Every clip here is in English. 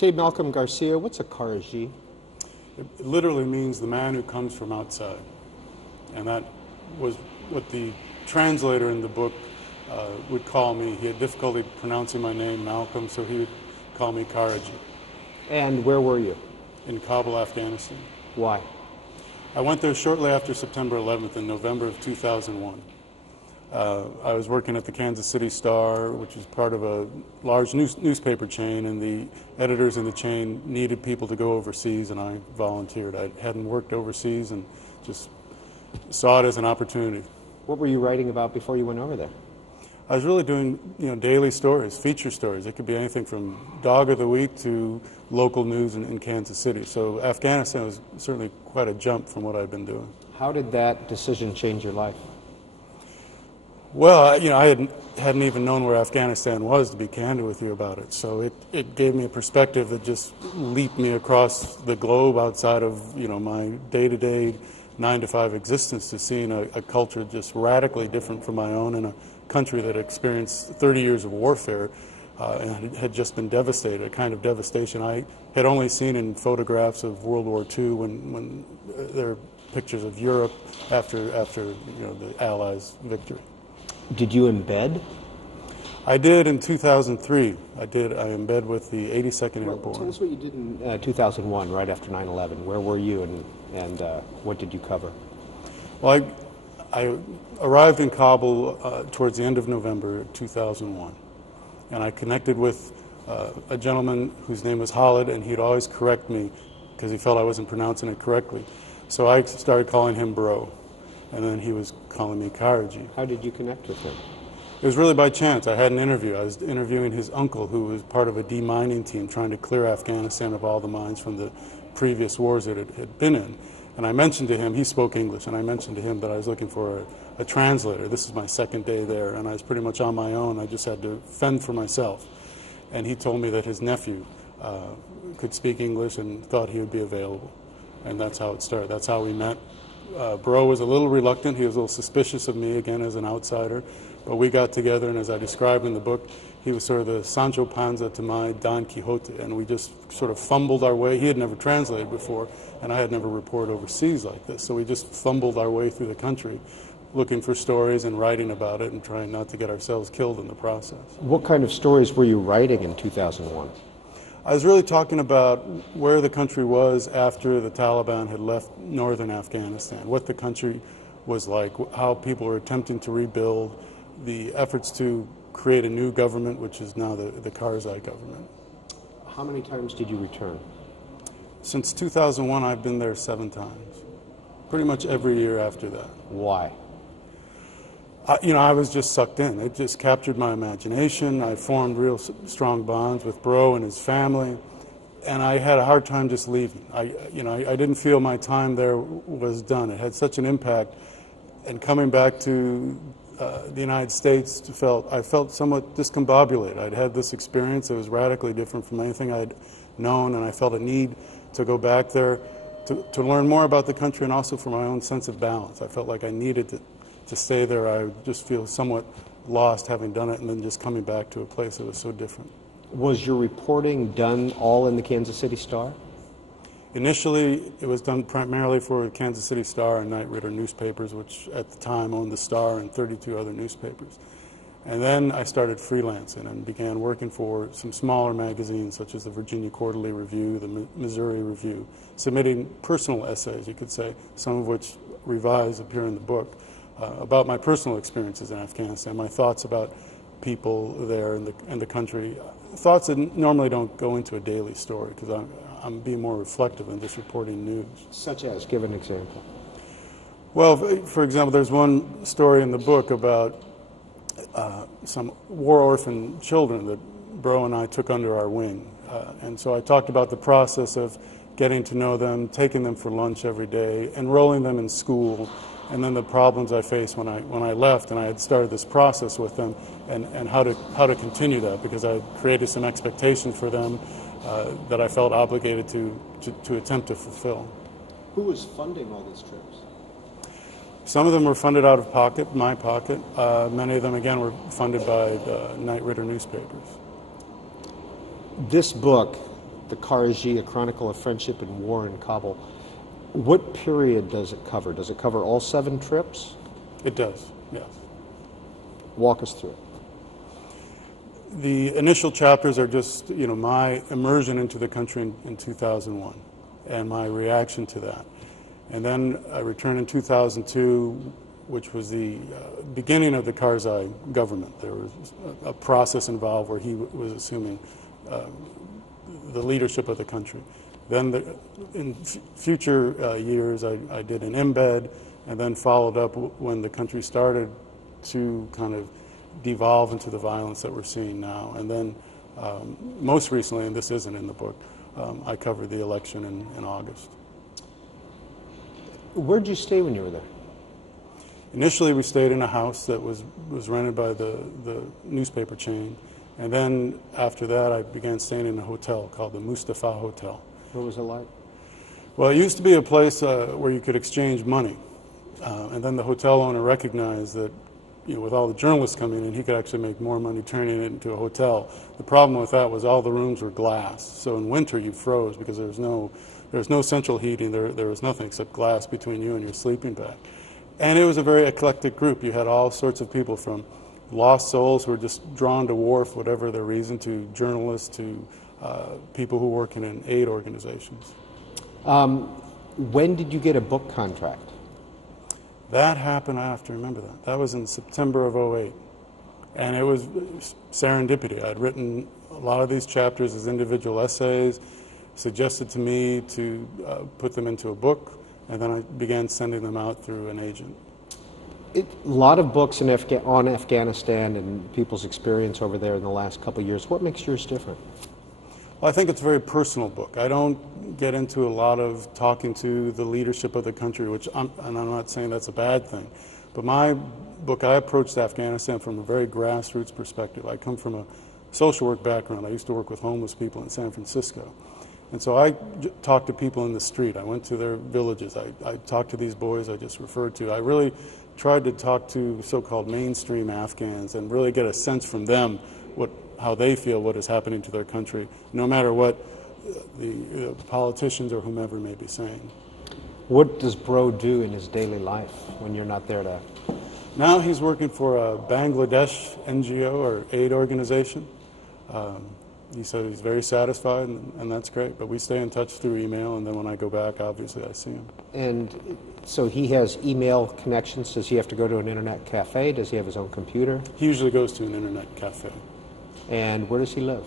J. Malcom Garcia, what's a Khaarijee? It literally means the man who comes from outside. And that was what the translator in the book would call me. He had difficulty pronouncing my name, Malcolm, so he would call me Khaarijee. And where were you? In Kabul, Afghanistan. Why? I went there shortly after September 11th in November of 2001. I was working at the Kansas City Star, which is part of a large newspaper chain, and the editors in the chain needed people to go overseas, and I volunteered. I hadn't worked overseas and just saw it as an opportunity. What were you writing about before you went over there? I was really doing, daily stories, feature stories. It could be anything from Dog of the Week to local news in Kansas City. So Afghanistan was certainly quite a jump from what I'd been doing. How did that decision change your life? Well, I hadn't even known where Afghanistan was, to be candid with you about it. So it gave me a perspective that just leaped me across the globe outside of, my day-to-day 9-to-5 existence, to seeing a culture just radically different from my own in a country that experienced 30 years of warfare and had just been devastated, a kind of devastation I had only seen in photographs of World War II when there are pictures of Europe after the Allies' victory. Did you embed? I did in 2003. I embed with the 82nd Airborne. Tell us what you did in 2001, right after 9/11. Where were you and what did you cover? Well, I arrived in Kabul towards the end of November 2001, and I connected with a gentleman whose name was Khalid, and he'd always correct me because he felt I wasn't pronouncing it correctly. So I started calling him Bro, and then he was calling me Khaarijee. How did you connect with him? It was really by chance. I had an interview. I was interviewing his uncle, who was part of a demining team trying to clear Afghanistan of all the mines from the previous wars that it had been in. And I mentioned to him, he spoke English, and I mentioned to him that I was looking for a translator. This is my second day there, and I was pretty much on my own. I just had to fend for myself. And he told me that his nephew could speak English and thought he would be available. And that's how it started. That's how we met. Bro was a little reluctant. He was a little suspicious of me, again, as an outsider. But we got together, and as I described in the book, he was sort of the Sancho Panza to my Don Quixote, and we just sort of fumbled our way. He had never translated before, and I had never reported overseas like this. So we just fumbled our way through the country, looking for stories and writing about it and trying not to get ourselves killed in the process. What kind of stories were you writing in 2001? I was really talking about where the country was after the Taliban had left northern Afghanistan, what the country was like, how people were attempting to rebuild, the efforts to create a new government, which is now the Khaarijee government. How many times did you return? Since 2001, I've been there 7 times, pretty much every year after that. Why? I was just sucked in. It just captured my imagination. I formed real strong bonds with Bro and his family, and I had a hard time just leaving. I didn't feel my time there was done. It had such an impact, and coming back to the United States, I felt somewhat discombobulated. I'd had this experience that was radically different from anything I'd known, and I felt a need to go back there to learn more about the country and also for my own sense of balance. I felt like I needed to stay there. I just feel somewhat lost having done it and then just coming back to a place that was so different. Was your reporting done all in the Kansas City Star? Initially, it was done primarily for the Kansas City Star and Knight Ridder newspapers, which at the time owned the Star and 32 other newspapers. And then I started freelancing and began working for some smaller magazines such as the Virginia Quarterly Review, the Missouri Review, submitting personal essays, you could say, some of which revised appear in the book, about my personal experiences in Afghanistan, my thoughts about people there and the country, thoughts that normally don't go into a daily story because I'm being more reflective than just reporting news. Such as? Give an example. Well, for example, there's one story in the book about some war orphan children that Bro and I took under our wing. And so I talked about the process of getting to know them, taking them for lunch every day, enrolling them in school, and then the problems I faced when I left, and I had started this process with them, and how to continue that, because I created some expectations for them that I felt obligated to attempt to fulfill. Who was funding all these trips? Some of them were funded out of pocket, my pocket. Many of them, again, were funded by the Knight Ridder newspapers. This book the Khaarijee, A Chronicle of Friendship and War in Kabul. What period does it cover? Does it cover all 7 trips? It does, yes. Walk us through it. The initial chapters are just, my immersion into the country in 2001 and my reaction to that. And then I returned in 2002, which was the beginning of the Karzai government. There was a process involved where he was assuming the leadership of the country. Then in future years, I did an embed and then followed up when the country started to kind of devolve into the violence that we're seeing now. And then most recently, and this isn't in the book, I covered the election in August. Where'd you stay when you were there? Initially, we stayed in a house that was rented by the newspaper chain. And then after that, I began staying in a hotel called the Mustafa Hotel. What was it like? Well, it used to be a place where you could exchange money. And then the hotel owner recognized that, with all the journalists coming in, he could actually make more money turning it into a hotel. The problem with that was all the rooms were glass. So in winter, you froze because there was no central heating. There was nothing except glass between you and your sleeping bag. And it was a very eclectic group. You had all sorts of people, from lost souls who were just drawn to war for whatever their reason, to journalists, to people who work in aid organizations. When did you get a book contract? That happened, I have to remember that. That was in September of '08. And it was serendipity. I'd written a lot of these chapters as individual essays, suggested to me to put them into a book, and then I began sending them out through an agent. A lot of books on Afghanistan and people's experience over there in the last couple of years. What makes yours different? Well, I think it's a very personal book. I don't get into a lot of talking to the leadership of the country, and I'm not saying that's a bad thing. But my book, I approached Afghanistan from a very grassroots perspective. I come from a social work background. I used to work with homeless people in San Francisco. And so I talked to people in the street. I went to their villages. I talked to these boys I just referred to. I really tried to talk to so-called mainstream Afghans and really get a sense from them how they feel what is happening to their country, no matter what the politicians or whomever may be saying. What does Bro do in his daily life when you're not there to... Now he's working for a Bangladesh NGO or aid organization. He said he's very satisfied, and that's great. But we stay in touch through email, and then when I go back, obviously, I see him. And so he has email connections. Does he have to go to an internet cafe? Does he have his own computer? He usually goes to an internet cafe. And where does he live?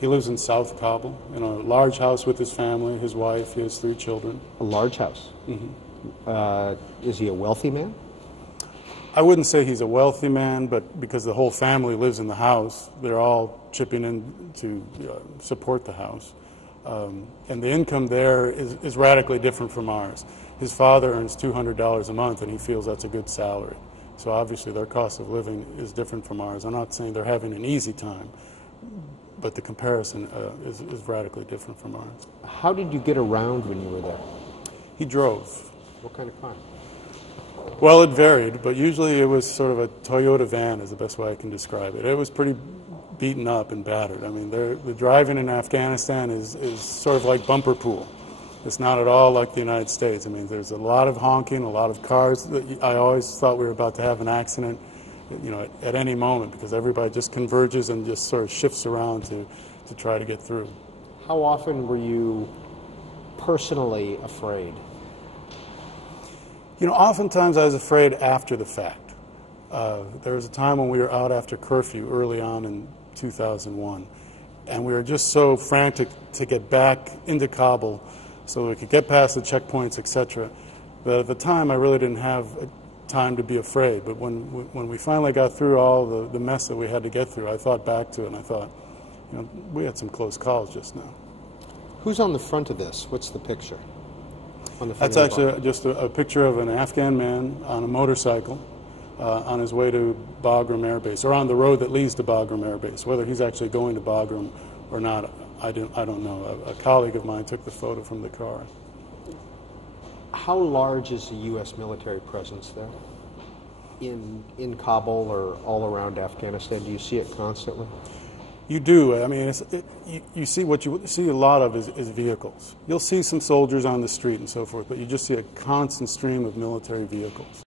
He lives in South Kabul, in a large house with his family, his wife. He has 3 children. A large house? Mm-hmm. Is he a wealthy man? I wouldn't say he's a wealthy man, but because the whole family lives in the house, they're all chipping in to support the house. And the income there is radically different from ours. His father earns $200 a month, and he feels that's a good salary. So obviously their cost of living is different from ours. I'm not saying they're having an easy time, but the comparison is radically different from ours. How did you get around when you were there? He drove. What kind of car? Well, it varied, but usually it was sort of a Toyota van is the best way I can describe it. It was pretty beaten up and battered. I mean, the driving in Afghanistan is sort of like bumper pool. It's not at all like the United States. I mean, there's a lot of honking, a lot of cars. I always thought we were about to have an accident, at any moment, because everybody just converges and just sort of shifts around to try to get through. How often were you personally afraid? Oftentimes I was afraid after the fact. There was a time when we were out after curfew early on in 2001, and we were just so frantic to get back into Kabul so we could get past the checkpoints, etc. But at the time, I really didn't have time to be afraid. But when we finally got through all the mess that we had to get through, I thought back to it, and I thought, we had some close calls just now. Who's on the front of this? What's the picture? On the front That's actually just a picture of an Afghan man on a motorcycle on his way to Bagram Air Base, or on the road that leads to Bagram Air Base. Whether he's actually going to Bagram or not, I don't know. A colleague of mine took the photo from the car. How large is the U.S. military presence there? In Kabul or all around Afghanistan? Do you see it constantly? You do. I mean, you see what you see a lot of is vehicles. You'll see some soldiers on the street and so forth, but you just see a constant stream of military vehicles.